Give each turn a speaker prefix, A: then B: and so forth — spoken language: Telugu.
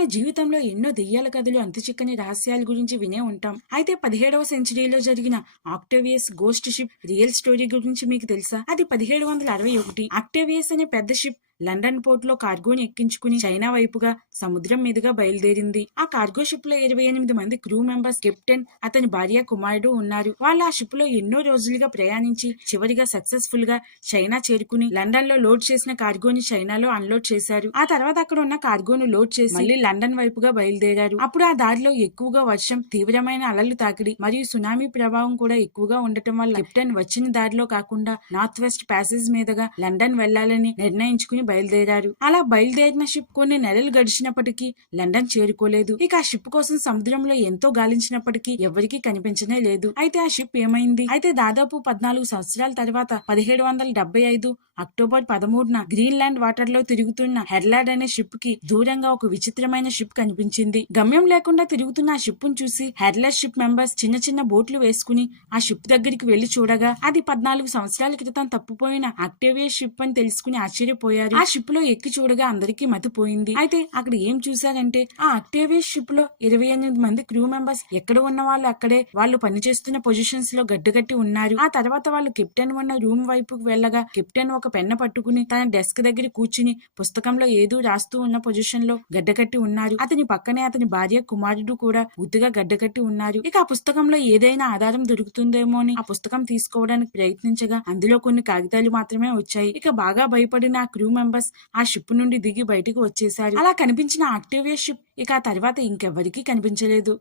A: మన జీవితంలో ఎన్నో దెయ్యాల కథలు అంతుచిక్కని రహస్యాల గురించి వినే ఉంటాం. అయితే పదిహేడవ సెంచరీలో జరిగిన Octavius ghost ship real story గురించి మీకు తెలుసా? అది పదిహేడు వందల అరవై ఒకటి. ఆక్టోవియస్ అనే పెద్ద షిప్ లండన్ పోర్ట్లో కార్గోని ఎక్కించుకుని చైనా వైపుగా సముద్రం మీదుగా బయలుదేరింది. ఆ కార్గో షిప్లో ఇరవై ఎనిమిది మంది క్రూ మెంబర్స్ కెప్టెన్ అతని భార్య కుమారుడు ఉన్నారు. వాళ్ళు ఆ షిప్లో ఎన్నో రోజులుగా ప్రయాణించి చివరిగా సక్సెస్ఫుల్గా చైనా చేరుకుని లండన్లో లోడ్ చేసిన కార్గోని చైనాలో అన్లోడ్ చేశారు. ఆ తర్వాత అక్కడ ఉన్న కార్గోను లోడ్ చేసి మళ్ళీ లండన్ వైపుగా బయలుదేరారు. అప్పుడు ఆ దారిలో ఎక్కువగా వర్షం తీవ్రమైన అలలు తాకిడి మరియు సునామీ ప్రభావం కూడా ఎక్కువగా ఉండటం వల్ల కెప్టెన్ వచ్చిన దారిలో కాకుండా నార్త్ వెస్ట్ ప్యాసేజ్ మీదుగా లండన్ వెళ్ళాలని నిర్ణయించుకుని బయలుదేరారు. అలా బయలుదేరిన షిప్ కొన్ని నెలలు గడిచినప్పటికీ లండన్ చేరుకోలేదు. ఇక ఆ షిప్ కోసం సముద్రంలో ఎంతో గాలించినప్పటికీ ఎవరికీ కనిపించనే లేదు. అయితే ఆ షిప్ ఏమైంది? అయితే దాదాపు పద్నాలుగు సంవత్సరాల తర్వాత పదిహేడు వందల డెబ్బై ఐదు అక్టోబర్ పదమూడున గ్రీన్లాండ్ వాటర్లో తిరుగుతున్న హెర్లాడ్ అనే షిప్కి దూరంగా ఒక విచిత్రమైన షిప్ కనిపించింది. గమ్యం లేకుండా తిరుగుతున్న ఆ షిప్ను చూసి హెర్లాడ్ షిప్ మెంబర్స్ చిన్న చిన్న బోట్లు వేసుకుని ఆ షిప్ దగ్గరికి వెళ్ళి చూడగా అది పద్నాలుగు సంవత్సరాల క్రితం తప్పిపోయిన అక్టేవియా షిప్ అని తెలుసుకుని ఆశ్చర్యపోయారు. ఆ షిప్లో ఎక్కి చూడగా అందరికీ మతిపోయింది అయితే అక్కడ ఏం చూశారంటే ఆ అక్టేవియస్ షిప్లో ఇరవై ఎనిమిది మంది క్రూ మెంబర్స్ ఎక్కడ ఉన్న వాళ్ళు అక్కడే వాళ్ళు పనిచేస్తున్న పొజిషన్స్లో గడ్డగట్టి ఉన్నారు. ఆ తర్వాత వాళ్ళు కెప్టెన్ ఉన్న రూమ్ వైపుకు వెళ్ళగా కెప్టెన్ ఒక పెన్న పట్టుకుని తన డెస్క్ దగ్గర కూర్చుని పుస్తకంలో ఏదో రాస్తూ ఉన్న పొజిషన్లో గడ్డకట్టి ఉన్నారు. అతని పక్కనే అతని భార్య కుమారుడు కూడా ఉత్తిగా గడ్డకట్టి ఉన్నారు. ఇక ఆ పుస్తకంలో ఏదైనా ఆధారం దొరుకుతుందేమో అని ఆ పుస్తకం తీసుకోవడానికి ప్రయత్నించగా అందులో కొన్ని కాగితాలు మాత్రమే వచ్చాయి. ఇక బాగా భయపడిన ఆ క్రూ మెంబర్స్ ఆ షిప్ నుండి దిగి బయటకు వచ్చేశారు. అలా కనిపించిన ఆక్టేవియా షిప్ ఇక ఆ తర్వాత ఇంకెవ్వరికీ కనిపించలేదు.